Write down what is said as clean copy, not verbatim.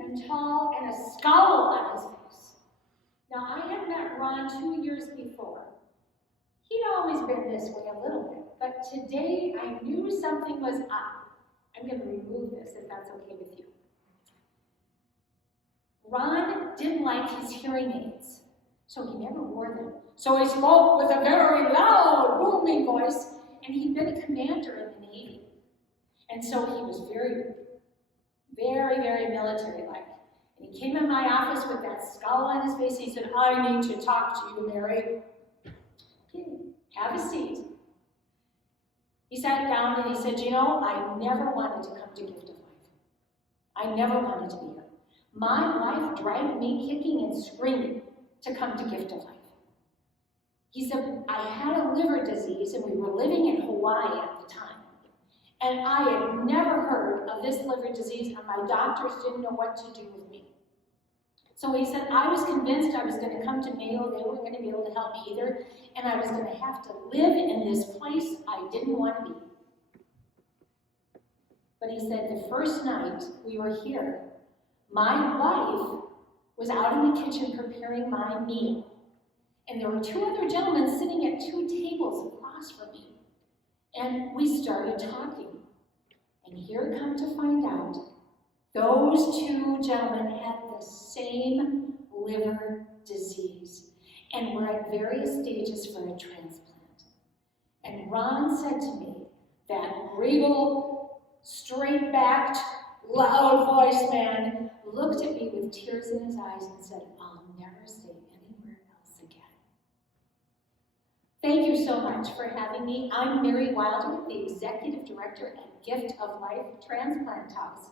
and tall and a scowl on his face. Now, I had met Ron 2 years before. He'd always been this way a little bit, but today I knew something was up. I'm going to remove this if that's okay with you. Ron didn't like his hearing aids, so he never wore them. So he spoke with a very loud, booming voice, and he'd been a commander in the Navy. And so he was very, very, very military-like. And he came in my office with that scowl on his face. He said, "I need to talk to you, Mary." Okay, have a seat. He sat down and he said, "You know, I never wanted to come to Gift of Life. I never wanted to be here. My wife dragged me kicking and screaming to come to Gift of Life." He said, "I had a liver disease and we were living in Hawaii at the time. And I had never heard of this liver disease and my doctors didn't know what to do with me. So he said, I was convinced I was going to come to Mayo, they weren't going to be able to help me either, and I was going to have to live in this place I didn't want to be." But he said, the first night we were here, my wife was out in the kitchen preparing my meal. And there were 2 other gentlemen sitting at 2 tables across from me. And we started talking. And here come to find out, those 2 gentlemen had the same liver disease and were at various stages for a transplant. And Ron said to me, that regal, straight-backed, loud-voiced man looked at me with tears in his eyes and said, "I'll never say anywhere else again." Thank you so much for having me. I'm Mary Wilder, the Executive Director at Gift of Life Transplant Talks.